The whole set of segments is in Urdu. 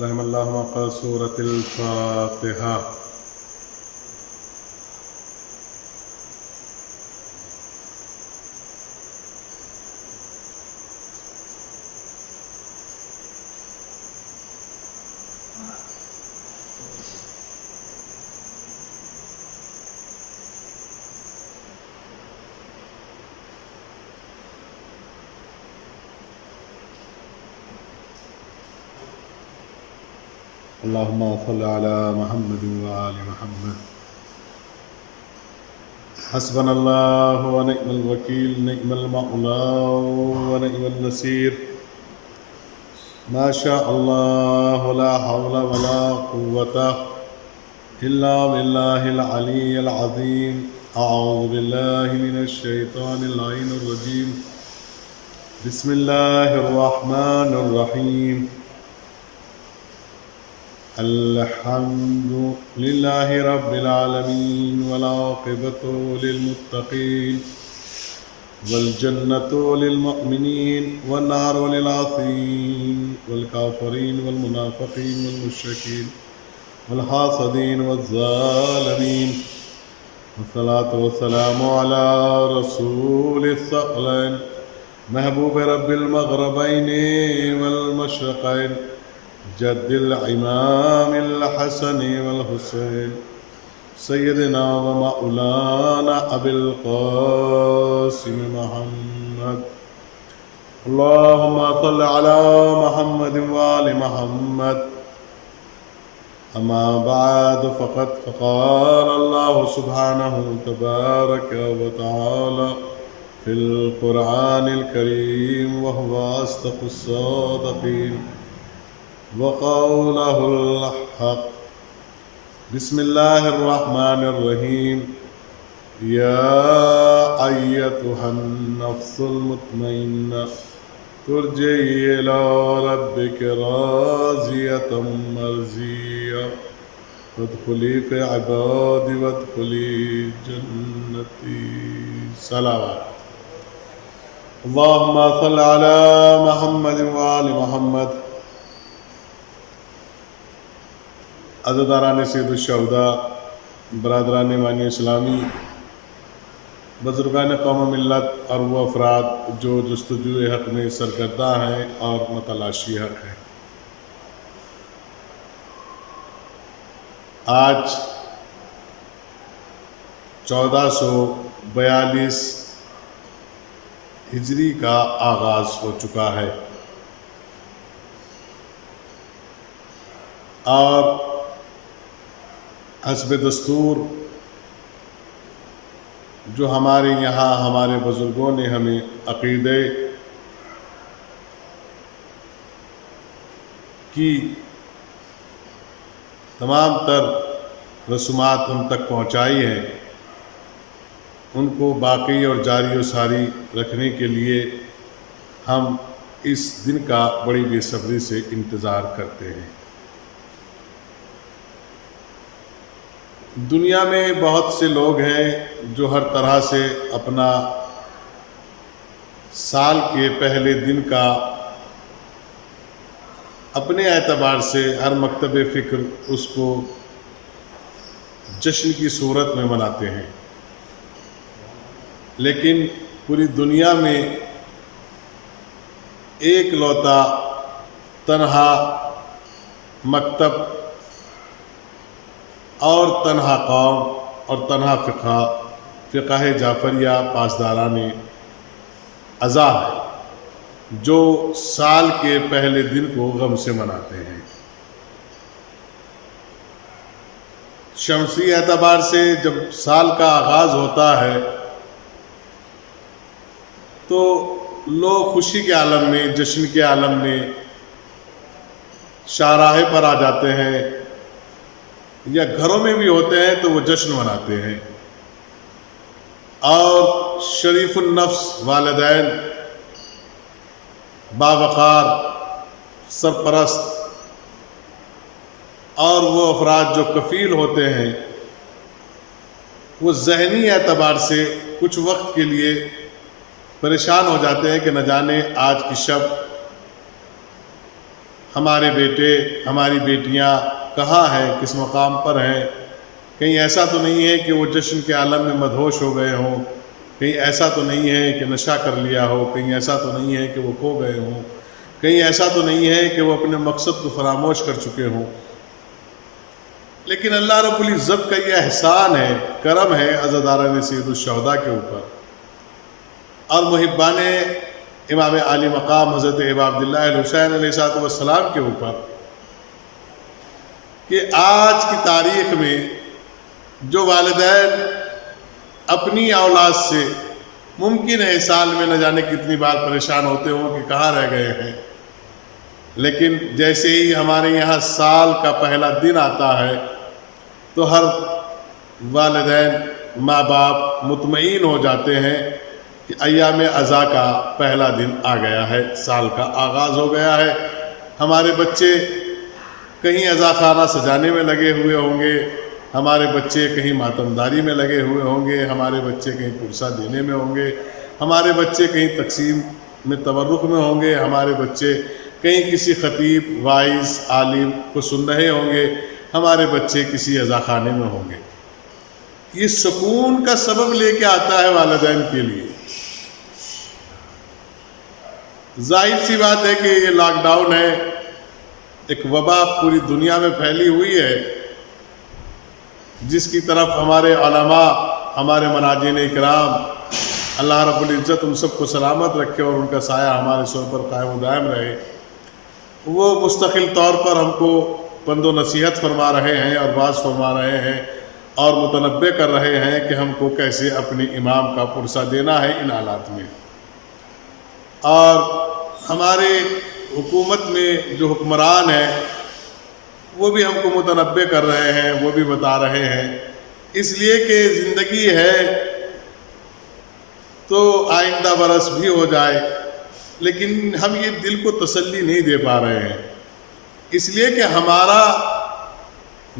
رحم اللہ مقا سورۃ الفاتحہ۔ اللہم صل علی محمد وآل محمد۔ حسبنا اللہ ونعم الوکیل، نعم المولا ونعم النصیر، ما شاء اللہ لا حول ولا قوة الا باللہ العلی العظیم۔ اعوذ باللہ من الشیطان اللعین الرجیم، بسم اللہ الرحمن الرحیم۔ الحمد للہ رب العالمین والعاقبۃ للمتقین والجنۃ للمؤمنین والنار للعاصین والکافرین والمنافقین والمشرکین والحاسدین والظالمین، والصلاة والسلام علی رسول الثقلین محبوب رب المغربین والمشرقین، جد الامام الحسن والحسین، سیدنا و مولانا ابی القاسم محمد۔ اللہم صل علی محمد وآل محمد۔ اما بعد فقال اللہ سبحانہ تبارک و تعالی فی القرآن الکریم وہو اصدق الصادقین وقولہ الحق۔ بسم اللہ الرحمن الرحیم۔ یا ایتھا النفس المطمئنہ ترجعی الی ربک راضیۃ مرضیہ فادخلی فی عبادی وادخلی جنتی۔ صلوات۔ اللہم صل علی محمد وآل محمد۔ عزاداران سید الشہداء، برادران ایمان اسلامی، بزرگان قوم و ملت اور وہ افراد جو جستجوء حق میں سرگرداں ہیں اور متلاشی حق ہیں، آج 1442 ہجری کا آغاز ہو چکا ہے، اور حسب دستور جو ہمارے یہاں ہمارے بزرگوں نے ہمیں عقیدے کی تمام تر رسومات ہم تک پہنچائی ہیں، ان کو باقی اور جاری و ساری رکھنے کے لیے ہم اس دن کا بڑی بے صبری سے انتظار کرتے ہیں۔ دنیا میں بہت سے لوگ ہیں جو ہر طرح سے اپنا سال کے پہلے دن کا اپنے اعتبار سے ہر مکتب فکر اس کو جشن کی صورت میں مناتے ہیں، لیکن پوری دنیا میں ایک لوتا تنہا مکتب اور تنہا قوم اور تنہا فقہ جعفریہ پاسداران ازا ہے جو سال کے پہلے دن کو غم سے مناتے ہیں۔ شمسی اعتبار سے جب سال کا آغاز ہوتا ہے تو لوگ خوشی کے عالم میں، جشن کے عالم میں شاہراہ پر آ جاتے ہیں، یا گھروں میں بھی ہوتے ہیں تو وہ جشن مناتے ہیں، اور شریف النفس والدین، باوقار، سرپرست اور وہ افراد جو کفیل ہوتے ہیں، وہ ذہنی اعتبار سے کچھ وقت کے لیے پریشان ہو جاتے ہیں کہ نہ جانے آج کی شب ہمارے بیٹے ہماری بیٹیاں کہاں ہیں، کس مقام پر ہیں. کہیں ایسا تو نہیں ہے کہ وہ جشن کے عالم میں مدہوش ہو گئے ہوں، کہیں ایسا تو نہیں ہے کہ نشہ کر لیا ہو، کہیں ایسا تو نہیں ہے کہ وہ کھو گئے ہوں، کہیں ایسا تو نہیں ہے کہ وہ اپنے مقصد کو فراموش کر چکے ہوں. لیکن اللہ رب العزت کا یہ احسان ہے، کرم ہے عزاداران سید الشہداء کے اوپر اور محبان امام عالی مقام حضرت ابا عبداللہ الحسین علیہ السلام کے اوپر، کہ آج کی تاریخ میں جو والدین اپنی اولاد سے ممکن ہے سال میں نہ جانے کتنی بار پریشان ہوتے ہوں کہ کہاں رہ گئے ہیں، لیکن جیسے ہی ہمارے یہاں سال کا پہلا دن آتا ہے تو ہر والدین ماں باپ مطمئن ہو جاتے ہیں کہ ایام عزا کا پہلا دن آ گیا ہے، سال کا آغاز ہو گیا ہے. ہمارے بچے کہیں عزا خانہ سجانے میں لگے ہوئے ہوں گے، ہمارے بچے کہیں ماتمداری میں لگے ہوئے ہوں گے، ہمارے بچے کہیں پرسہ دینے میں ہوں گے، ہمارے بچے کہیں تقسیم میں تبرک میں ہوں گے، ہمارے بچے کہیں کسی خطیب وائز عالم کو سن رہے ہوں گے، ہمارے بچے کسی عزا خانے میں ہوں گے. یہ سکون کا سبب لے کے آتا ہے والدین کے لیے. ظاہر سی بات ہے کہ یہ لاک ڈاؤن ہے، ایک وبا پوری دنیا میں پھیلی ہوئی ہے، جس کی طرف ہمارے علماء، ہمارے مناجین اکرام، اللہ رب العزت ان سب کو سلامت رکھے اور ان کا سایہ ہمارے سر پر قائم و دائم رہے، وہ مستقل طور پر ہم کو پند و نصیحت فرما رہے ہیں اور باز فرما رہے ہیں اور متنبہ کر رہے ہیں کہ ہم کو کیسے اپنے امام کا پرسہ دینا ہے ان حالات میں. اور ہمارے حکومت میں جو حکمران ہیں وہ بھی ہم کو متنبہ کر رہے ہیں، وہ بھی بتا رہے ہیں، اس لیے کہ زندگی ہے تو آئندہ برس بھی ہو جائے، لیکن ہم یہ دل کو تسلی نہیں دے پا رہے ہیں، اس لیے کہ ہمارا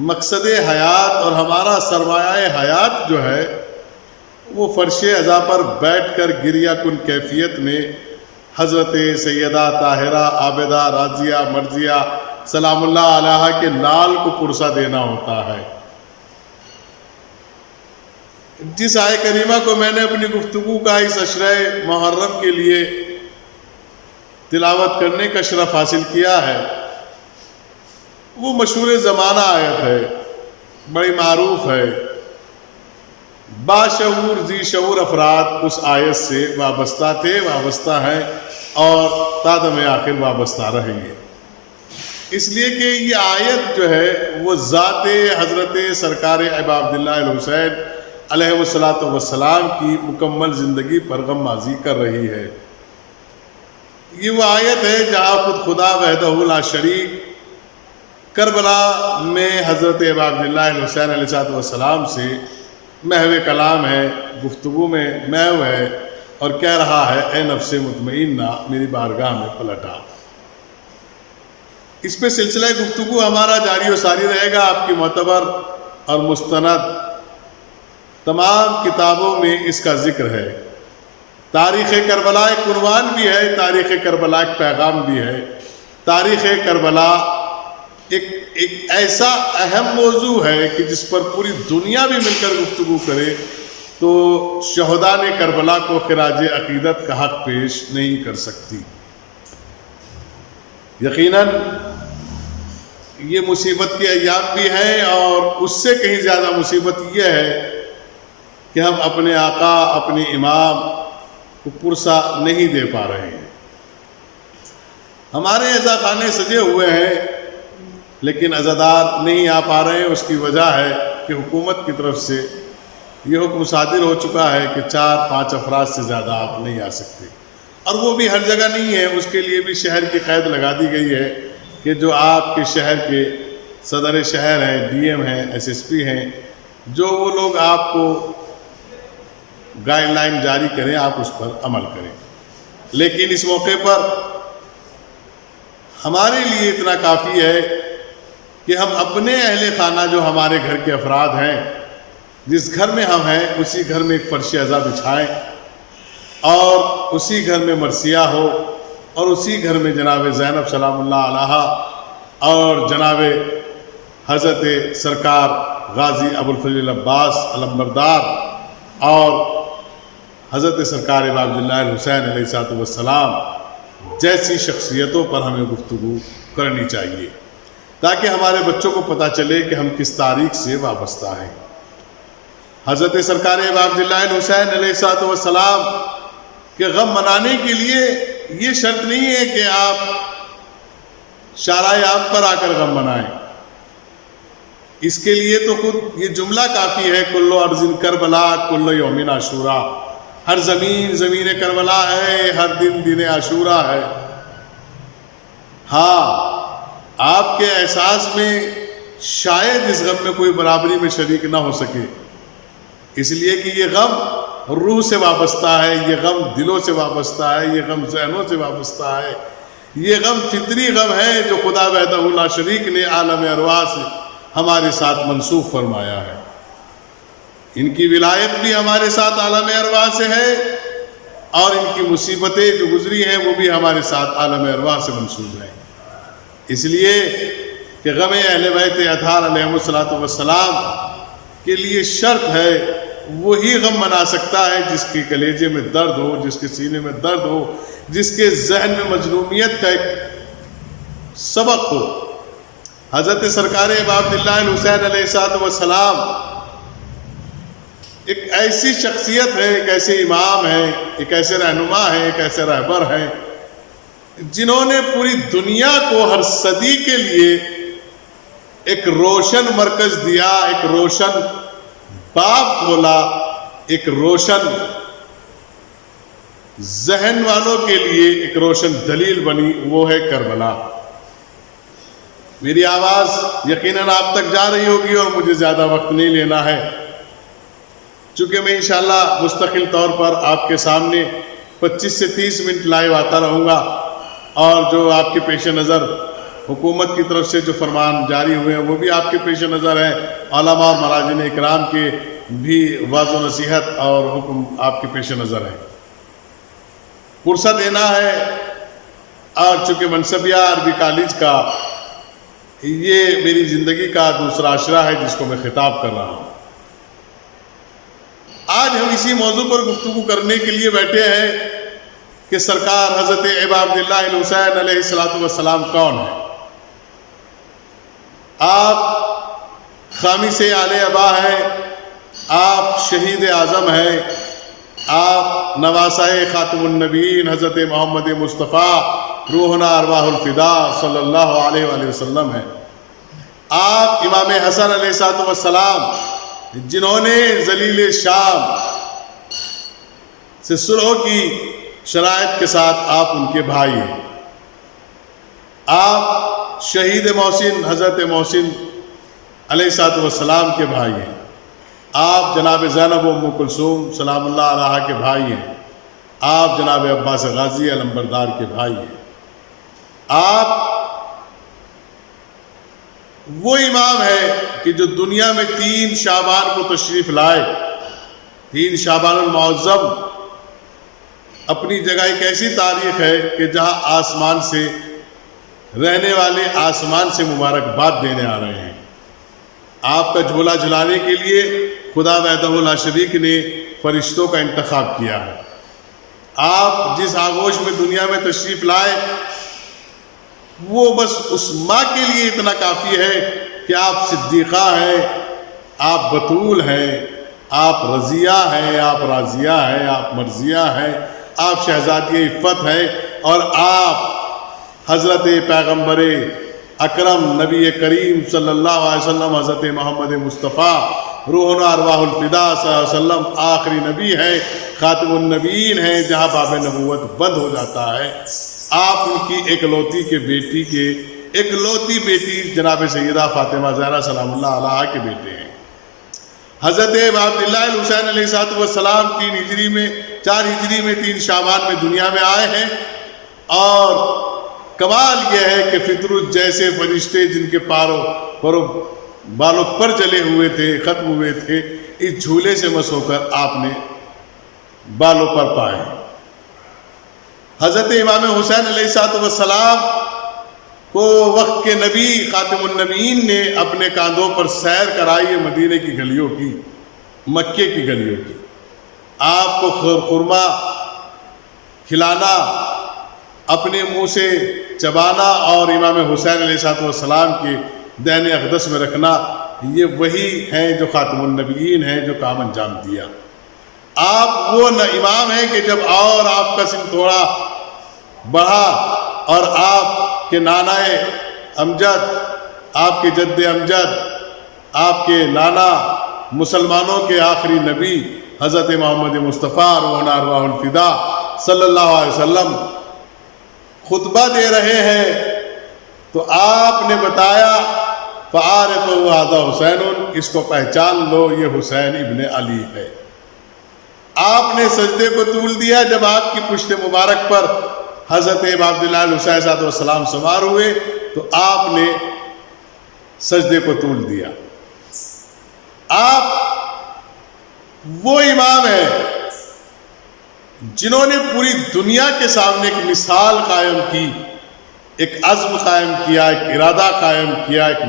مقصد حیات اور ہمارا سرمایہ حیات جو ہے وہ فرش عزا پر بیٹھ کر گریہ کن کیفیت میں حضرت سیدہ طاہرہ عابدہ راضیہ مرضیہ سلام اللہ علیہا کے لال کو پرسہ دینا ہوتا ہے. جس آیہ کریمہ کو میں نے اپنی گفتگو کا اس عشرہ محرم کے لیے تلاوت کرنے کا شرف حاصل کیا ہے، وہ مشہور زمانہ آیت ہے، بڑی معروف ہے. باشعور ذی شعور افراد اس آیت سے وابستہ تھے، وابستہ ہیں اور تادم آخر وابستہ رہیں گے، اس لیے کہ یہ آیت جو ہے وہ ذات حضرت سرکار ابا عبداللہ الحسین علیہ السلام کی مکمل زندگی پر غمازی کر رہی ہے. یہ وہ آیت ہے جہاں خود خدا وحدہ لا شریک کربلا میں حضرت ابا عبداللہ الحسین علیہ السلام سے محو کلام ہے، گفتگو میں محو ہے اور کہہ رہا ہے اے نفس مطمئنہ میری بارگاہ میں پلٹا. اس پہ سلسلہ گفتگو ہمارا جاری و ساری رہے گا. آپ کی معتبر اور مستند تمام کتابوں میں اس کا ذکر ہے. تاریخ کربلا ایک عنوان بھی ہے، تاریخ کربلا ایک پیغام بھی ہے. تاریخ کربلا ایک ایسا اہم موضوع ہے کہ جس پر پوری دنیا بھی مل کر گفتگو کرے تو شہداء نے کربلا کو خراج عقیدت کا حق پیش نہیں کر سکتی. یقیناً یہ مصیبت کے ایام بھی ہیں اور اس سے کہیں زیادہ مصیبت یہ ہے کہ ہم اپنے آقا، اپنے امام کو پرسہ نہیں دے پا رہے ہیں. ہمارے عزا خانے سجے ہوئے ہیں لیکن عزادار نہیں آ پا رہے ہیں. اس کی وجہ ہے کہ حکومت کی طرف سے یہ حکم صادر ہو چکا ہے کہ 4-5 افراد سے زیادہ آپ نہیں آ سکتے، اور وہ بھی ہر جگہ نہیں ہے. اس کے لیے بھی شہر کی قید لگا دی گئی ہے کہ جو آپ کے شہر کے صدر شہر ہیں، ڈی ایم ہیں، ایس ایس پی ہیں، جو وہ لوگ آپ کو گائیڈ لائن جاری کریں آپ اس پر عمل کریں. لیکن اس موقع پر ہمارے لیے اتنا کافی ہے کہ ہم اپنے اہل خانہ جو ہمارے گھر کے افراد ہیں، جس گھر میں ہم ہیں اسی گھر میں ایک فرش عزا بچھائیں اور اسی گھر میں مرثیہ ہو اور اسی گھر میں جناب زینب سلام اللہ علیہا اور جناب حضرت سرکار غازی ابوالفضل عباس علمبردار اور حضرت سرکار امام عبداللہ الحسین علیہ السلام جیسی شخصیتوں پر ہمیں گفتگو کرنی چاہیے، تاکہ ہمارے بچوں کو پتہ چلے کہ ہم کس تاریخ سے وابستہ ہیں۔ حضرت سرکار امام عبداللہ الحسین علیہ السلام کے غم منانے کے لیے یہ شرط نہیں ہے کہ آپ شارع عام پر آ کر غم منائیں، اس کے لیے تو خود یہ جملہ کافی ہے، کل ارض کربلا کل یوم عاشورا، ہر زمین زمین کربلا ہے، ہر دن دن عاشورا ہے۔ ہاں، آپ کے احساس میں شاید اس غم میں کوئی برابری میں شریک نہ ہو سکے، اس لیے کہ یہ غم روح سے وابستہ ہے، یہ غم دلوں سے وابستہ ہے، یہ غم ذہنوں سے وابستہ ہے، یہ غم فطری غم ہے جو خدا وحدہ لا شریک نے عالم ارواح سے ہمارے ساتھ منسوخ فرمایا ہے۔ ان کی ولایت بھی ہمارے ساتھ عالم ارواح سے ہے، اور ان کی مصیبتیں جو گزری ہیں وہ بھی ہمارے ساتھ عالم ارواح سے منسوب ہیں۔ اس لیے کہ غم اہل بیت اطہار علیہ السلام کے لیے شرط ہے، وہی غم منا سکتا ہے جس کے کلیجے میں درد ہو، جس کے سینے میں درد ہو، جس کے ذہن میں مظلومیت کا ایک سبق ہو۔ حضرت سرکار امام عبداللہ الحسین علیہ السلام ایک ایسی شخصیت ہے، ایک ایسے امام ہیں، ایک ایسے رہنما ہیں، ایک ایسے رہبر ہیں جنہوں نے پوری دنیا کو ہر صدی کے لیے ایک روشن مرکز دیا، ایک روشن باب کھولا، ایک روشن ذہن والوں کے لیے ایک روشن دلیل بنی، وہ ہے کربلا۔ میری آواز یقیناً آپ تک جا رہی ہوگی اور مجھے زیادہ وقت نہیں لینا ہے، چونکہ میں انشاءاللہ مستقل طور پر آپ کے سامنے 25 سے 30 منٹ لائیو آتا رہوں گا، اور جو آپ کے پیش نظر حکومت کی طرف سے جو فرمان جاری ہوئے ہیں وہ بھی آپ کے پیش نظر ہیں، علماء اور مراجعین اکرام کے بھی وعظ و نصیحت اور حکم آپ کے پیش نظر ہیں۔ پرسہ دینا ہے، اور چونکہ منصبیہ عربی کالج کا یہ میری زندگی کا دوسرا عشرہ ہے جس کو میں خطاب کر رہا ہوں۔ آج ہم اسی موضوع پر گفتگو کرنے کے لیے بیٹھے ہیں کہ سرکار حضرت امام عبداللہ الحسین علیہ السلام کون ہے؟ آپ خامس آل ابا ہیں، آپ شہید اعظم ہیں، آپ نواسہ خاتم النبیین حضرت محمد مصطفیٰ روحنا ارواح الفدا صلی اللہ علیہ وآلہ وسلم ہیں۔ آپ امام حسن علیہ السلام جنہوں نے ذلیل شام سے صلح کی شرائط کے ساتھ آپ ان کے بھائی ہیں۔ آپ شہید محسن حضرت محسن علیہ السلام کے بھائی ہیں۔ آپ جناب زینب و ام کلثوم سلام اللہ علیہ کے بھائی ہیں۔ آپ جناب عباس غازی علمبردار کے بھائی ہیں۔ آپ وہ امام ہے کہ جو دنیا میں 3 شعبان کو تشریف لائے۔ 3 شعبان المعظم اپنی جگہ ایک ایسی تاریخ ہے کہ جہاں آسمان سے رہنے والے آسمان سے مبارکباد دینے آ رہے ہیں۔ آپ کا جھولا جھلانے کے لیے خدا وحدہ لا شریک نے فرشتوں کا انتخاب کیا ہے۔ آپ جس آغوش میں دنیا میں تشریف لائے وہ بس اس ماں کے لیے اتنا کافی ہے کہ آپ صدیقہ ہیں، آپ بطول ہیں، آپ رضیہ ہیں، آپ راضیہ ہیں، آپ مرضیہ ہیں، آپ شہزادی عفت ہیں، اور آپ حضرت پیغمبر اکرم نبی کریم صلی اللہ علیہ وسلم حضرت محمد مصطفیٰ روحنا ارواح الفدا صلی اللہ علیہ وسلم آخری نبی ہیں، خاتم النبیین ہیں، جہاں باب نبوت بند ہو جاتا ہے۔ آپ ان کی اکلوتی بیٹی جناب سیدہ فاطمہ زہرا سلام اللہ علیہ کے بیٹے ہیں۔ حضرت امام عبداللہ الحسین علیہ السلام 4 ہجری میں 3 شعبان میں دنیا میں آئے ہیں، اور کمال یہ ہے کہ فطرت جیسے فرشتے جن کے بالوں پر جلے ہوئے تھے، ختم ہوئے تھے، اس جھولے سے مس ہو کر آپ نے بالوں پر پائے۔ حضرت امام حسین علیہ السلام کو وقت کے نبی خاتم النبیین نے اپنے کاندھوں پر سیر کرائی ہے مدینے کی گلیوں کی، مکے کی گلیوں کی. آپ کو خرما کھلانا، اپنے منہ سے چبانا اور امام حسین علیہ السلام کے دہن اقدس میں رکھنا، یہ وہی ہیں جو خاتم النبیین ہیں، جو کام انجام دیا. آپ وہ امام ہیں کہ جب اور آپ کا سن تھوڑا بڑھا اور آپ کے نانا امجد، آپ کے جد امجد، آپ کے نانا مسلمانوں کے آخری نبی حضرت محمد مصطفیٰ روحنا ارواح الفدا صلی اللہ علیہ وسلم خطبہ دے رہے ہیں تو آپ نے بتایا فَعَارِفُهُ هَذَا حُسَيْنٌ، اس کو پہچان لو، یہ حسین ابن علی ہے. آپ نے سجدے کو طول دیا جب آپ کی پشت مبارک پر حضرت عبداللہ حسین صاحب السلام سوار ہوئے تو آپ نے سجدے کو طول دیا. آپ وہ امام ہیں جنہوں نے پوری دنیا کے سامنے ایک مثال قائم کی، ایک عزم قائم کیا، ایک ارادہ قائم کیا، ایک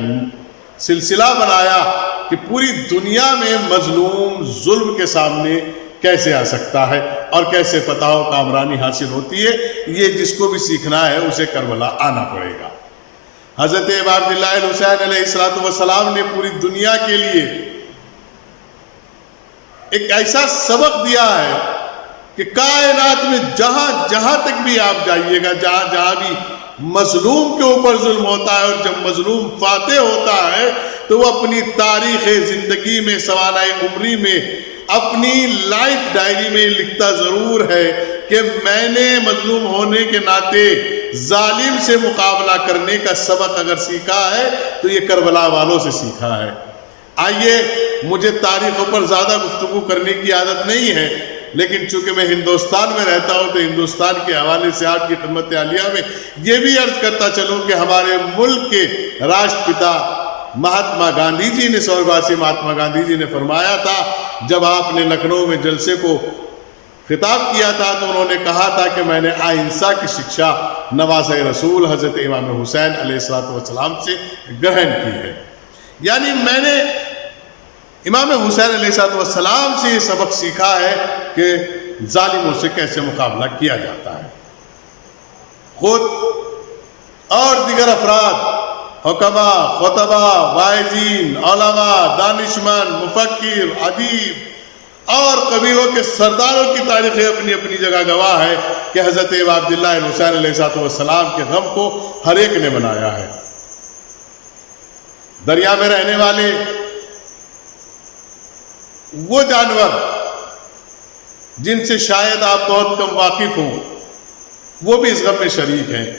سلسلہ بنایا کہ پوری دنیا میں مظلوم ظلم کے سامنے کیسے آ سکتا ہے اور کیسے فتح و کامرانی حاصل ہوتی ہے. یہ جس کو بھی سیکھنا ہے اسے کربلا آنا پڑے گا. حضرت عبداللہ حسین علیہ السلام نے پوری دنیا کے لیے ایک ایسا سبق دیا ہے کہ کائنات میں جہاں جہاں تک بھی آپ جائیے گا، جہاں جہاں بھی مظلوم کے اوپر ظلم ہوتا ہے اور جب مظلوم فاتح ہوتا ہے تو وہ اپنی تاریخ زندگی میں، سوانح عمری میں، اپنی لائف ڈائری میں لکھتا ضرور ہے کہ میں نے مظلوم ہونے کے ناطے ظالم سے مقابلہ کرنے کا سبق اگر سیکھا ہے تو یہ کربلا والوں سے سیکھا ہے. آئیے، مجھے تاریخوں پر زیادہ گفتگو کرنے کی عادت نہیں ہے، لیکن چونکہ میں ہندوستان میں رہتا ہوں تو ہندوستان کے حوالے سے آپ کی خدمت عالیہ میں یہ بھی عرض کرتا چلوں کہ ہمارے ملک کے راشٹر پتا مہاتما گاندھی جی نے، سورگواسی مہاتما گاندھی جی نے فرمایا تھا، جب آپ نے لکھنؤ میں جلسے کو خطاب کیا تھا تو انہوں نے کہا تھا کہ میں نے اہنسا کی شکشا نواز رسول حضرت امام حسین علیہ السلام سے گرہن کی ہے. یعنی میں نے امام حسین علیہ السلام سے یہ سبق سیکھا ہے کہ ظالموں سے کیسے مقابلہ کیا جاتا ہے. خود اور دیگر افراد، حکما، خطبہ، واعظین، علماء، دانشمند، مفکر، ادیب اور قبیلوں کے سرداروں کی تاریخیں اپنی اپنی جگہ گواہ ہے کہ حضرت عبداللہ حسین علیہ السلام کے غم کو ہر ایک نے منایا ہے. دریا میں رہنے والے وہ جانور جن سے شاید آپ بہت کم واقف ہوں، وہ بھی اس غم میں شریک ہیں.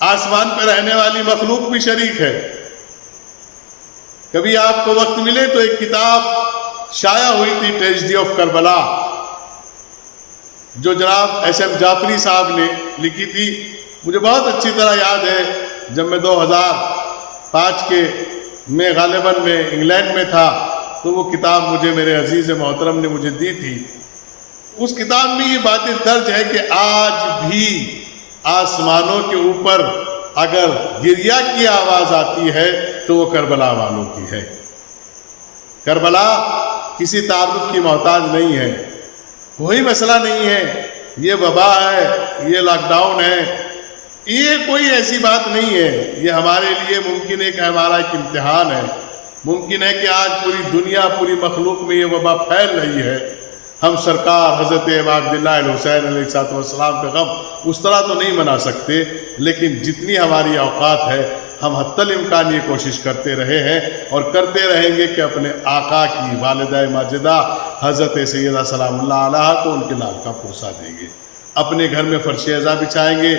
آسمان پہ رہنے والی مخلوق بھی شریک ہے. کبھی آپ کو وقت ملے تو ایک کتاب شائع ہوئی تھی، ٹریجڈی آف کربلا، جو جناب ایس ایم جعفری صاحب نے لکھی تھی. مجھے بہت اچھی طرح یاد ہے جب میں 2005 کے میں غالباً میں انگلینڈ میں تھا تو وہ کتاب مجھے میرے عزیز محترم نے مجھے دی تھی. اس کتاب میں یہ باتیں درج ہے کہ آج بھی آسمانوں کے اوپر اگر گریا کی آواز آتی ہے تو وہ کربلا والوں کی ہے. کربلا کسی تعارف کی محتاج نہیں ہے، کوئی مسئلہ نہیں ہے، یہ وبا ہے، یہ لاک ڈاؤن ہے، یہ کوئی ایسی بات نہیں ہے. یہ ہمارے لیے ممکن ہے کہ ہمارا ایک امتحان ہے. ممکن ہے کہ آج پوری دنیا، پوری مخلوق میں یہ وبا پھیل رہی ہے. ہم سرکار حضرت عبداللہ حسین علیہ السلام کا غم اس طرح تو نہیں منا سکتے، لیکن جتنی ہماری اوقات ہے ہم حتی الامکان یہ کوشش کرتے رہے ہیں اور کرتے رہیں گے کہ اپنے آقا کی والدہ ماجدہ حضرت سیدہ سلام اللہ علیہ کو ان کے لال کا پرسہ دیں گے. اپنے گھر میں فرش عزا بچھائیں گے،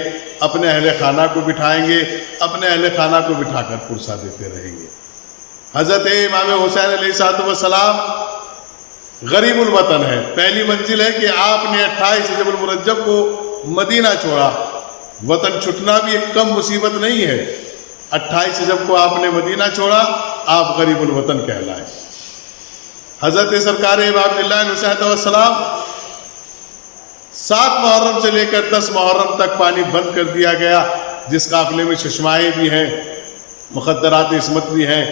اپنے اہل خانہ کو بٹھائیں گے، اپنے اہل خانہ کو بٹھا کر پرسہ دیتے رہیں گے. حضرت امام حسین علیہ السلام غریب الوطن ہے. پہلی منزل ہے کہ آپ نے 28 رجب المرجب کو مدینہ چھوڑا. وطن چھٹنا بھی ایک کم مصیبت نہیں ہے. 28 رجب کو آپ نے مدینہ چھوڑا، آپ غریب الوطن کہلائے. حضرت سرکار عبداللہ حسین السلام 7 محرم سے لے کر 10 محرم تک پانی بند کر دیا گیا، جس قافلے میں چشمائیں بھی ہیں، مخدرات عصمت بھی ہیں،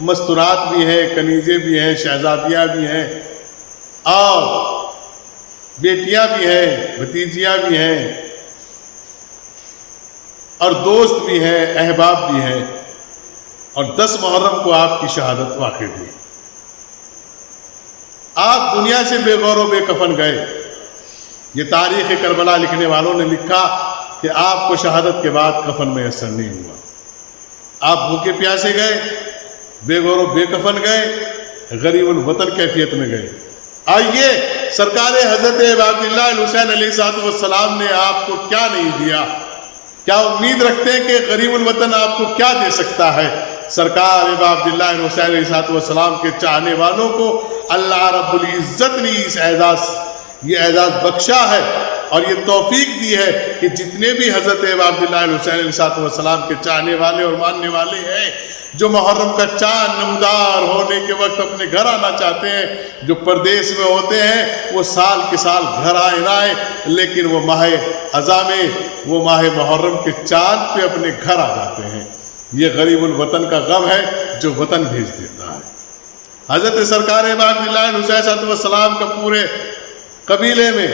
مستورات بھی ہیں، کنیزیں بھی ہیں، شہزادیاں بھی ہیں، اور بیٹیاں بھی ہیں، بھتیجیاں بھی ہیں، اور دوست بھی ہیں، احباب بھی ہیں، اور 10 محرم کو آپ کی شہادت واقع ہوئی۔ آپ دنیا سے بے غور و بے کفن گئے۔ یہ تاریخ کربلا لکھنے والوں نے لکھا کہ آپ کو شہادت کے بعد کفن میسر نہیں ہوا، آپ بھوکے پیاسے گئے، بے غور و بے کفن گئے، غریب الوطن کیفیت میں گئے۔ آئیے سرکار حضرت عبداللہ الحسین علیہ السلام نے آپ کو کیا نہیں دیا؟ کیا امید رکھتے ہیں کہ غریب الوطن آپ کو کیا دے سکتا ہے؟ سرکار عبداللہ الحسین علیہ السلام کے چاہنے والوں کو اللہ رب العزت نے یہ اعزاز بخشا ہے اور یہ توفیق دی ہے کہ جتنے بھی حضرت عبداللہ الحسین علیہ السلام کے چاہنے والے اور ماننے والے ہیں، جو محرم کا چاند نمودار ہونے کے وقت اپنے گھر آنا چاہتے ہیں، جو پردیس میں ہوتے ہیں، وہ سال کے سال گھر آئے لیکن وہ ماہ اذا میں، وہ ماہ محرم کے چاند پہ اپنے گھر آ جاتے ہیں۔ یہ غریب الوطن کا غم ہے جو وطن بھیج دیتا ہے۔ حضرت سرکار عبداللہ علیہ السلام کا پورے قبیلے میں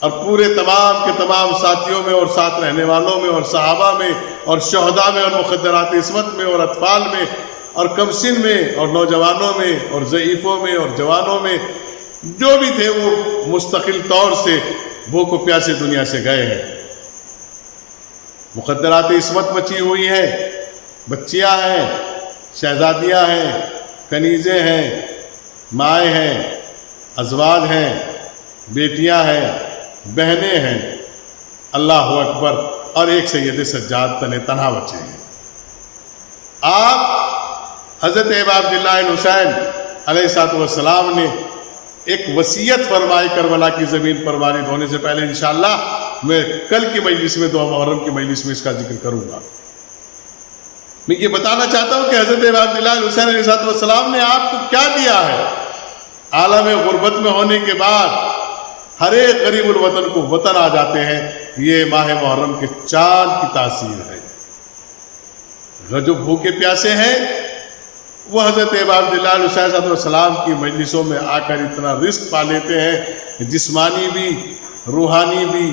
اور پورے تمام کے تمام ساتھیوں میں اور ساتھ رہنے والوں میں اور صحابہ میں اور شہداء میں اور مخدرات عصمت میں اور اطفال میں اور کمسن میں اور نوجوانوں میں اور ضعیفوں میں اور جوانوں میں جو بھی تھے، وہ مستقل طور سے بھوک و پیاسے دنیا سے گئے ہیں۔ مخدرات عصمت مچی ہوئی ہیں، بچیاں ہیں، شہزادیاں ہیں، کنیزیں ہیں، مائیں ہیں، ازواج ہیں، بیٹیاں ہیں، بہنیں ہیں، اللہ اکبر، اور ایک سید سجاد تنہا بچے ہیں۔ آپ حضرت عبداللہ الحسین علیہ السلام نے ایک وصیت فرمائی کربلا کی زمین پر وارد ہونے سے پہلے۔ انشاءاللہ میں کل کی مجلس میں، 2 محرم کی مجلس میں اس کا ذکر کروں گا۔ میں یہ بتانا چاہتا ہوں کہ حضرت عبداللہ الحسین علیہ السلام نے آپ کو کیا دیا ہے۔ عالم غربت میں ہونے کے بعد ہر ایک غریب الوطن کو وطن آ جاتے ہیں۔ یہ ماہ محرم کے چاند کی تاثیر ہے۔ جو بھوکے پیاسے ہیں وہ حضرت عبداللہ علیہ السلام کی مجلسوں میں آ کر اتنا رزق پا لیتے ہیں، جسمانی بھی روحانی بھی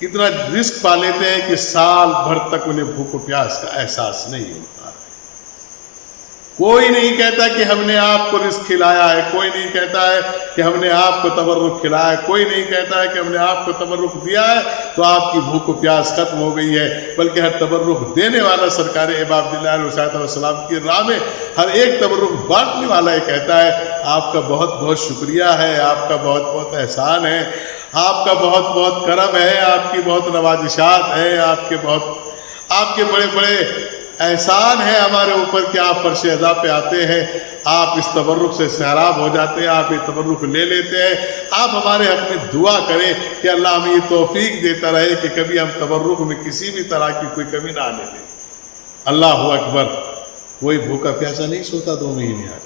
اتنا رزق پا لیتے ہیں کہ سال بھر تک انہیں بھوک و پیاس کا احساس نہیں ہوتا۔ کوئی نہیں کہتا کہ ہم نے آپ کو رزق کھلایا ہے، کوئی نہیں کہتا ہے کہ ہم نے آپ کو تبرک کھلایا ہے، کوئی نہیں کہتا ہے کہ ہم نے آپ کو تبرک دیا ہے تو آپ کی بھوک و پیاس ختم ہو گئی ہے، بلکہ ہر تبرک دینے والا سرکار عبداللہ علیہ السلام کی راہ میں ہر ایک تبرک بانٹنے والا یہ کہتا ہے آپ کا بہت بہت شکریہ ہے، آپ کا بہت بہت احسان ہے، آپ کا بہت بہت کرم ہے، آپ کی بہت نوازشات ہیں، آپ کے بڑے بڑے احسان ہے ہمارے اوپر کہ آپ فرش اعضا پہ آتے ہیں، آپ اس تبرک سے سیراب ہو جاتے ہیں، آپ یہ تبرک لے لیتے ہیں۔ آپ ہمارے حق میں دعا کریں کہ اللہ ہمیں یہ توفیق دیتا رہے کہ کبھی ہم تبرک میں کسی بھی طرح کی کوئی کمی نہ آنے دیں۔ اللہ اکبر۔ کوئی بھوکا پیاسا نہیں سوتا 2 مہینے آج۔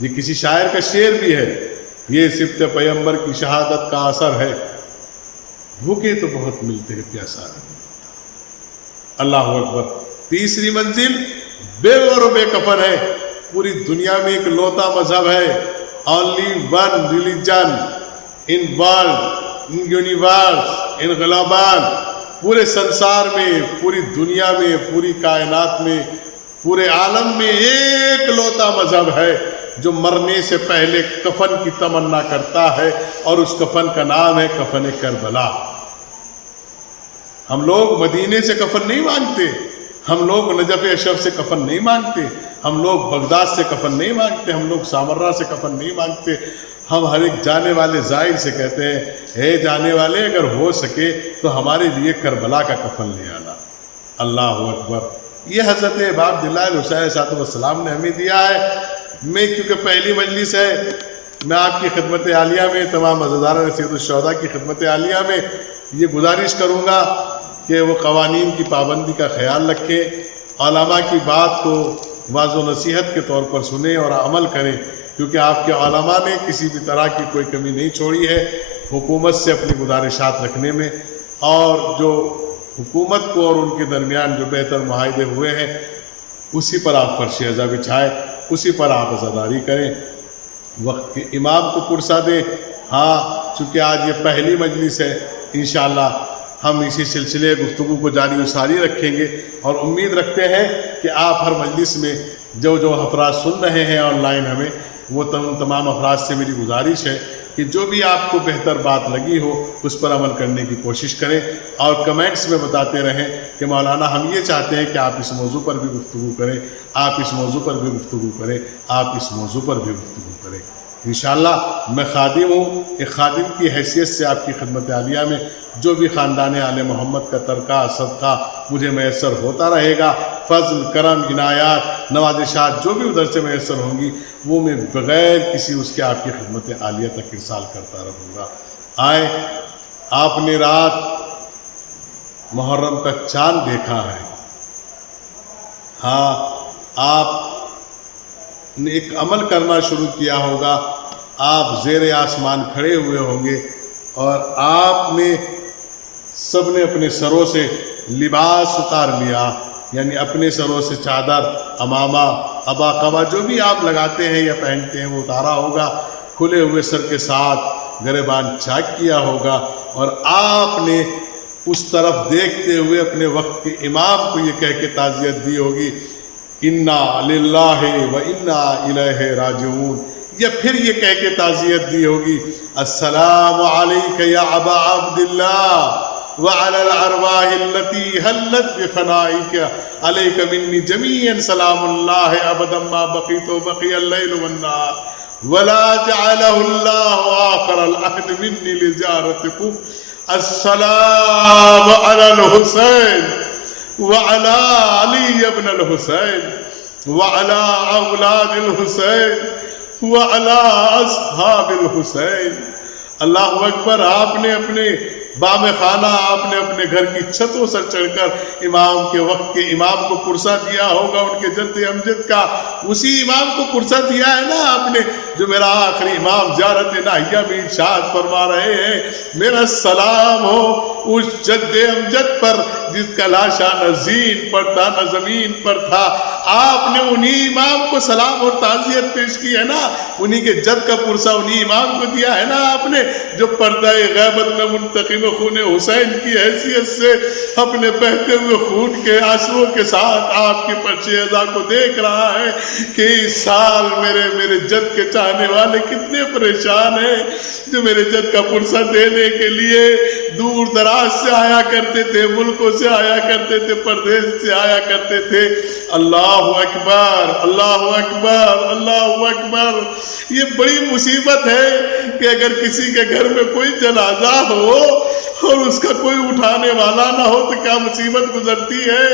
یہ کسی شاعر کا شعر بھی ہے، یہ سبت پیغمبر کی شہادت کا اثر ہے، بھوکے تو بہت ملتے ہیں، پیاسا نہیں۔ اللہ اکبر۔ تیسری منزل بے غور و بے کفن ہے۔ پوری دنیا میں ایک لوتا مذہب ہے، only one religion in world, in universe, in global، پورے سنسار میں، پوری دنیا میں، پوری کائنات میں، پورے عالم میں ایک لوتا مذہب ہے جو مرنے سے پہلے کفن کی تمنا کرتا ہے، اور اس کفن کا نام ہے کفن کربلا۔ ہم لوگ مدینے سے کفن نہیں مانگتے، ہم لوگ نجف اشرف سے کفن نہیں مانگتے، ہم لوگ بغداد سے کفن نہیں مانگتے، ہم لوگ سامرہ سے کفن نہیں مانگتے۔ ہم ہر ایک جانے والے زائر سے کہتے ہیں، اے جانے والے، اگر ہو سکے تو ہمارے لیے کربلا کا کفن لے آنا۔ اللہ اکبر۔ یہ حضرت عبداللہ علیہ السلام نے ہمیں دیا ہے۔ میں کیونکہ پہلی مجلس ہے، میں آپ کی خدمت عالیہ میں، تمام عزاداران سید الشہداء کی خدمت عالیہ میں یہ گزارش کروں گا کہ وہ قوانین کی پابندی کا خیال رکھیں، علماء کی بات کو واضح و نصیحت کے طور پر سنیں اور عمل کریں۔ کیونکہ آپ کے علماء نے کسی بھی طرح کی کوئی کمی نہیں چھوڑی ہے حکومت سے اپنی گزارشات رکھنے میں، اور جو حکومت کو اور ان کے درمیان جو بہتر معاہدے ہوئے ہیں اسی پر آپ فرش ازا بچھائیں، اسی پر آپ عزاداری کریں، وقت کے امام کو پرسا دیں۔ ہاں چونکہ آج یہ پہلی مجلس ہے، انشاءاللہ ہم اسی سلسلے گفتگو کو جاری و ساری رکھیں گے، اور امید رکھتے ہیں کہ آپ ہر مجلس میں جو افراد سن رہے ہیں آن لائن ہمیں، وہ تمام افراد سے میری گزارش ہے کہ جو بھی آپ کو بہتر بات لگی ہو اس پر عمل کرنے کی کوشش کریں، اور کمنٹس میں بتاتے رہیں کہ مولانا ہم یہ چاہتے ہیں کہ آپ اس موضوع پر بھی گفتگو کریں، آپ اس موضوع پر بھی گفتگو کریں، آپ اس موضوع پر بھی گفتگو کریں۔ انشاءاللہ میں خادم ہوں، ایک خادم کی حیثیت سے آپ کی خدمت عالیہ میں جو بھی خاندان آل محمد کا ترکہ صدقہ مجھے میسر ہوتا رہے گا، فضل کرم عنایات نوازشات جو بھی ادھر سے میسر ہوں گی وہ میں بغیر کسی اس کے آپ کی خدمت عالیہ تک ارسال کرتا رہوں گا۔ آئے آپ نے رات محرم کا چاند دیکھا ہے، ہاں آپ نے ایک عمل کرنا شروع کیا ہوگا، آپ زیر آسمان کھڑے ہوئے ہوں گے اور آپ نے سب نے اپنے سروں سے لباس اتار لیا، یعنی اپنے سروں سے چادر، امامہ، عبا قبا جو بھی آپ لگاتے ہیں یا پہنتے ہیں وہ اتارا ہوگا، کھلے ہوئے سر کے ساتھ گریبان چاک کیا ہوگا، اور آپ نے اس طرف دیکھتے ہوئے اپنے وقت کے امام کو یہ کہہ کے تعزیت دی ہوگی انا للہ و انا الیہ راجعون، یا پھر یہ کہہ کے تعزیت دی ہوگی السلام علیک یا ابا عبداللہ وعلی الارواح التي حلت بفنائك علیک منی جمیعا سلام اللہ ابدا ما بقیت بقی اللیل والنہار ولا جعلہ اللہ آخر العہد منی لزیارتکم السلام علی الحسین وعلى علي بن الحسين وعلى أولاد الحسين وعلى أصحاب الحسين۔ اللہ اکبر۔ آپ نے اپنے بام خانہ، آپ نے اپنے گھر کی چھتوں سے چڑھ کر امام کے وقت کے امام کو پرسا دیا ہوگا، ان کے جد امجد کا اسی امام کو پرسا دیا ہے نا آپ نے، جو میرا آخری امام زیارت ناہیہ میں ارشاد فرما رہے ہیں میرا سلام ہو اس جد امجد پر جس کا لاشا نہ زین پر تھا نہ زمین پر تھا۔ آپ نے انہی امام کو سلام اور تعزیت پیش کی ہے نا، انہی کے جد کا پرسا انہی امام کو دیا ہے نا آپ نے، جو پردہ غیبت میں منتقم خون حسین کی حیثیت سے اپنے بہتے ہوئے خون کے آنسوؤں کے ساتھ آپ کی فرش ازا کو دیکھ رہا ہے کہ اس سال میرے جد کے چاہنے والے کتنے پریشان ہیں، جو میرے جد کا پرسا دینے کے لیے دور دراز سے آیا کرتے تھے، ملکوں سے آیا کرتے تھے، پردیس سے آیا کرتے تھے۔ اللہ اکبر، اللہ اکبر، اللہ اکبر۔ یہ بڑی مصیبت ہے کہ اگر کسی کے گھر میں کوئی جنازہ ہو اور اس کا کوئی اٹھانے والا نہ ہو تو کیا مصیبت گزرتی ہے۔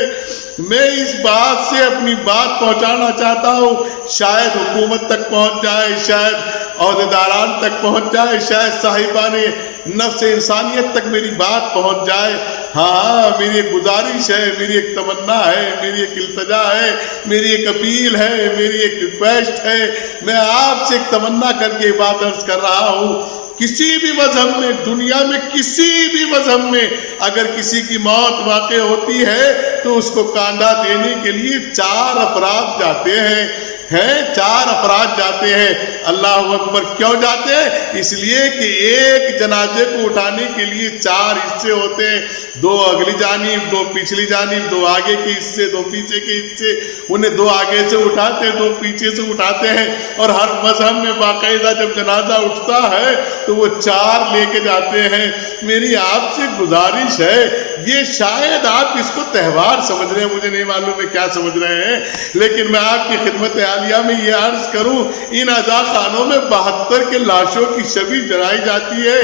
میں اس بات سے اپنی بات پہنچانا چاہتا ہوں، شاید حکومت تک پہنچ جائے، شاید عہدیداران تک پہنچ جائے، شاید صاحبان نفس انسانیت تک میری بات پہنچ جائے۔ ہاں میری ایک گزارش ہے، میری ایک تمنا ہے، میری ایک التجا ہے، میری ایک اپیل ہے، میری ایک ریکویسٹ ہے۔ میں آپ سے ایک تمنا کر کے بات عرض کر رہا ہوں، کسی بھی مذہب میں، دنیا میں کسی بھی مذہب میں اگر کسی کی موت واقع ہوتی ہے تو اس کو کانڈا دینے کے لیے 4 افراد جاتے ہیں، 4 افراد جاتے ہیں۔ اللہ اکبر۔ کیوں جاتے ہیں؟ اس لیے کہ ایک جنازے کو اٹھانے کے لیے 4 حصے ہوتے ہیں، 2 اگلی جانب، 2 پچھلی جانب، 2 آگے کے حصے، 2 پیچھے کے حصے۔ انہیں 2 آگے سے اٹھاتے ہیں، 2 پیچھے سے اٹھاتے ہیں، اور ہر مذہب میں باقاعدہ جب جنازہ اٹھتا ہے تو وہ 4 لے کے جاتے ہیں۔ میری آپ سے گزارش ہے، یہ شاید آپ اس کو تہوار سمجھ رہے ہیں، مجھے نہیں معلوم ہے کیا سمجھ رہے ہیں، لیکن میں آپ کی خدمت عالیہ میں یہ عرض کروں، ان عزا خانوں میں 72 کے لاشوں کی شبی جلائی جاتی ہے،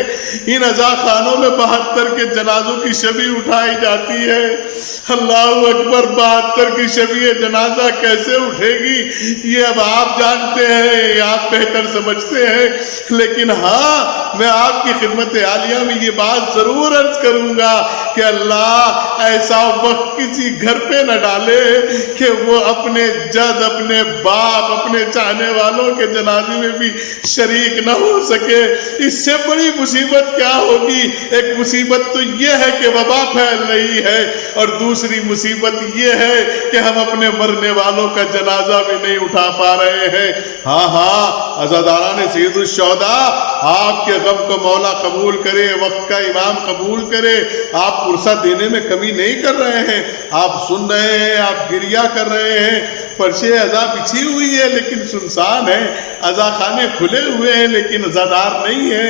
ان عزا خانوں میں 72 کے جنازوں کی شبی اٹھائی جاتی ہے۔ اللہ اکبر۔ 72 کی شبی جنازہ کیسے اٹھے گی یہ اب آپ جانتے ہیں، آپ بہتر سمجھتے ہیں، لیکن ہاں میں آپ کی خدمت عالیہ میں یہ بات ضرور عرض کروں گا کہ اللہ ایسا وقت کسی گھر پہ نہ ڈالے کہ وہ اپنے جد، اپنے باپ باپ اپنے چاہنے والوں کے جنازے میں بھی شریک نہ ہو سکے، اس سے بڑی مصیبت کیا ہوگی؟ ایک مصیبت تو یہ ہے کہ وبا پھیل رہی ہے، اور دوسری مصیبت یہ ہے کہ ہم اپنے مرنے والوں کا جنازہ بھی نہیں اٹھا پا رہے ہیں۔ ہاں عزاداران سید الشہداء، آپ کے غم کو مولا قبول کرے، وقت کا امام قبول کرے۔ آپ پرسہ دینے میں کمی نہیں کر رہے ہیں، آپ سن رہے ہیں، آپ گریہ کر رہے ہیں، فرش عزا بچھی ہوئی ہے لیکن سنسان ہے، عزا خانے کھلے ہوئے ہیں لیکن عزادار نہیں ہے۔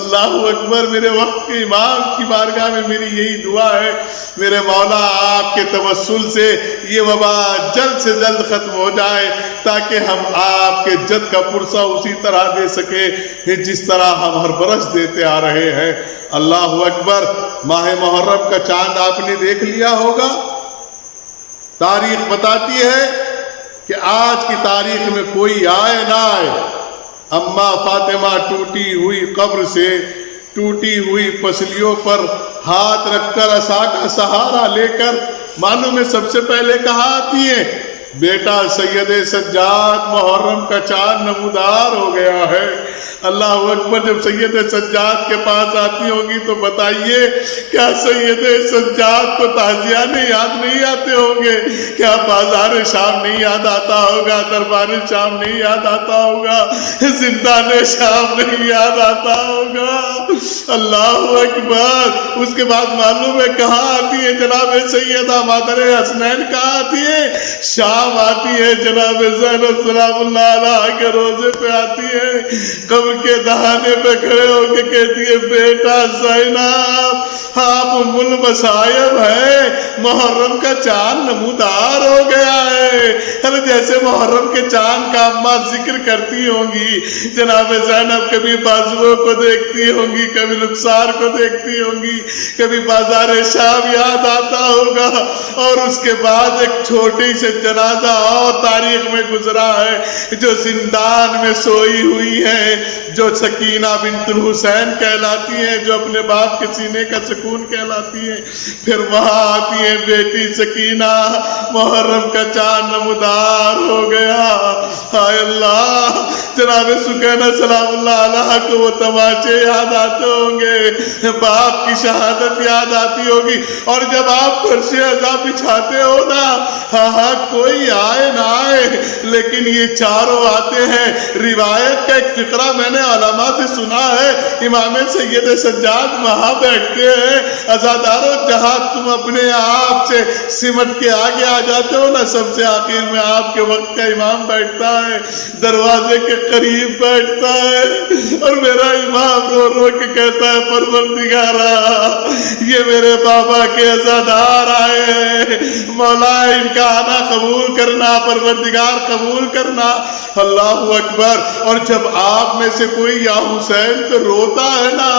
اللہ اکبر، میرے وقت کے امام کی بارگاہ میں میری یہی دعا ہے، میرے مولا آپ کے توسل سے یہ وبا جلد سے جلد ختم ہو جائے، تاکہ ہم آپ کے جد کا پرسہ اسی طرح دے سکے جس طرح ہم ہر برس دیتے آ رہے ہیں۔ اللہ اکبر، ماہ محرم کا چاند آپ نے دیکھ لیا ہوگا۔ تاریخ بتاتی ہے کہ آج کی تاریخ میں کوئی آئے نہ آئے، اماں فاطمہ ٹوٹی ہوئی قبر سے ٹوٹی ہوئی پسلیوں پر ہاتھ رکھ کر عصا کا سہارا لے کر معلوم ہے سب سے پہلے کہاں آتی ہے؟ بیٹا سید سجاد، محرم کا چاند نمودار ہو گیا ہے۔ اللہ اکبر، جب سید سجاد کے پاس آتی ہوں گی تو بتائیے کیا سید سجاد کو تازیانے یاد نہیں آتے ہوں گے؟ کیا بازار شام نہیں یاد آتا ہوگا؟ دربار شام نہیں یاد آتا ہوگا؟ زندان شام نہیں یاد آتا ہوگا؟ اللہ اکبر۔ اس کے بعد معلوم ہے کہاں آتی ہے جناب سیدہ مادر حسنین؟ کہاں آتی ہے؟ شام آتی ہے، جناب زینب سلام اللہ علیہ کے روزے پہ آتی ہے، قبر کے دہانے پہ کھڑے ہو کے کہتی ہے بیٹا زینب آپ ام المصائب ہے، محرم کا چاند نمودار ہو گیا ہے۔ جیسے محرم کے چاند کا اماں ذکر کرتی ہوں گی، جناب زینب کبھی بازوؤں کو دیکھتی ہوں گی، کبھی رخسار کو دیکھتی ہوں گی، کبھی بازار شام یاد آتا ہوگا، اور اس کے بعد ایک چھوٹی سے جنازہ اور تاریخ میں گزرا ہے جو زندان میں سوئی ہوئی ہے، جو سکینہ بنت الحسین کہلاتی ہیں، جو اپنے باپ کے سینے کا سکون کہلاتی ہیں۔ پھر وہاں آتی ہے بیٹی سکینہ، محرم کا چاند نمودار ہو گیا۔ ہائے اللہ، جناب سکینہ سلام اللہ علیہ کو وہ تماچے یاد آتے ہوں گے، باپ کی شہادت یاد آتی ہوگی، اور جب آپ فرش عزا بچھاتے ہو نا، ہاں کوئی آئے نہ آئے لیکن یہ چاروں آتے ہیں۔ روایت کا ایک فقرہ میں نے علماء سے سنا ہے، امام سید سجاد وہاں بیٹھتے ہیں، عزاداروں جہاں تم اپنے آپ سے سمٹ کے آگے آ جاتے ہو نا، سب سے آخر میں آپ کے وقت کا امام بیٹھتا ہے، دروازے کے قریب بیٹھتا ہے، اور میرا امام رو رو کے کہتا ہے پروردگارا یہ میرے بابا کے عزادار آئے ہیں، مولا ان کا آنا قبول کرنا، پروردگار قبول کرنا۔ اللہ اکبر۔ اور جب آپ میں سے کوئی یا حسین تو روتا ہے نا،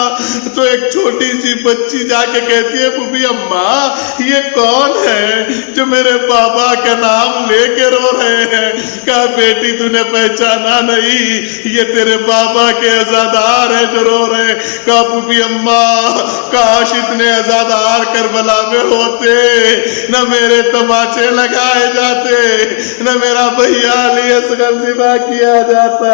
تو ایک چھوٹی سی بچی جا کے کہتی ہے بوبی اماں یہ کون ہے جو میرے بابا کا نام لے کے رو رہے ہیں؟ کہا بیٹی تو نے پہچانا نہیں، یہ تیرے بابا کے عزادار ہیں جو رو رہے ہیں۔ کہا بوبی اماں کاش اتنے عزادار کربلا میں ہوتے، نہ میرے تماچے لگائے جاتے، نہ میرا بھیا علی اصغر ذبح کیا جاتا۔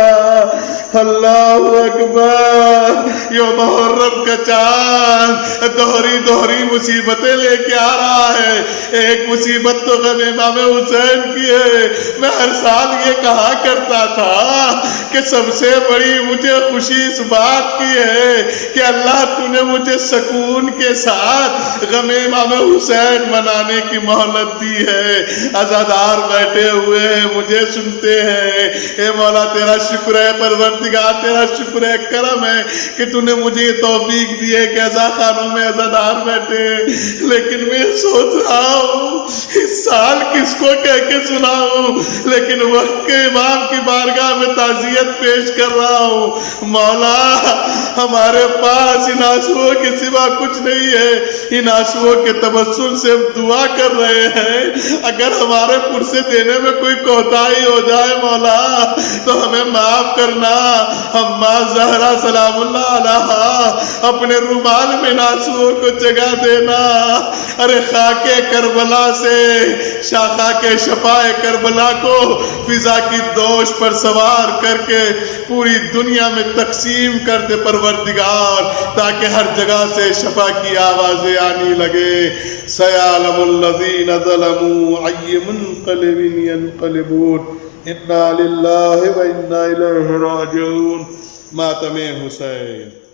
اللہ اکبر۔ یہ محرم کا چاند دوہری دوہری مصیبتیں لے کے آ رہا ہے۔ ایک مصیبت تو غم امام حسین کی ہے۔ میں ہر سال یہ کہا کرتا تھا کہ سب سے بڑی مجھے خوشی اس بات کی ہے کہ اللہ تو نے مجھے سکون کے ساتھ غم امام حسین منانے کی مہلت دی ہے۔ عزادار بیٹھے ہوئے ہیں، مجھے سنتے ہیں۔ اے مولا تیرا شکر ہے، پروردگار تیرا شکر ہے، کرم ہے کہ تو نے مجھے یہ توفیق دی ہے کہ عزا خانوں میں عزادار بیٹھے۔ لیکن میں سوچ رہا ہوں اس سال کس کو کہہ کے سناؤں، لیکن وقت کے امام کی بارگاہ میں تعزیت پیش کر رہا ہوں۔ مولا ہمارے پاس ان آنسوؤں کے سوا کچھ نہیں ہے، ان آنسوؤں کے تبسم سے ہم دعا کر رہے ہیں، اگر ہمارے پرسے دینے میں کوئی کوتاہی ہو جائے مولا تو ہمیں معاف کرنا۔ اماں زہرا سلام اللہ علیہا اپنے رومال میں آنسوؤں کو جگہ دینا۔ ارے خاک کربلا سے شاخہ کے شفائے کربلا کو فضا کی دوش پر سوار کر کے پوری دنیا میں تقسیم کر دے پروردگار، تاکہ ہر جگہ سے شفا کی آوازیں آنے لگے۔ سَيَعْلَمُ الَّذِينَ ظَلَمُوا أَيَّ مُنقَلِبٍ يَنقَلِبُونَ۔ اِنَّا لِلَّهِ وَإِنَّا إِلَيْهِ رَاجِعُونَ۔ ماتم حسین۔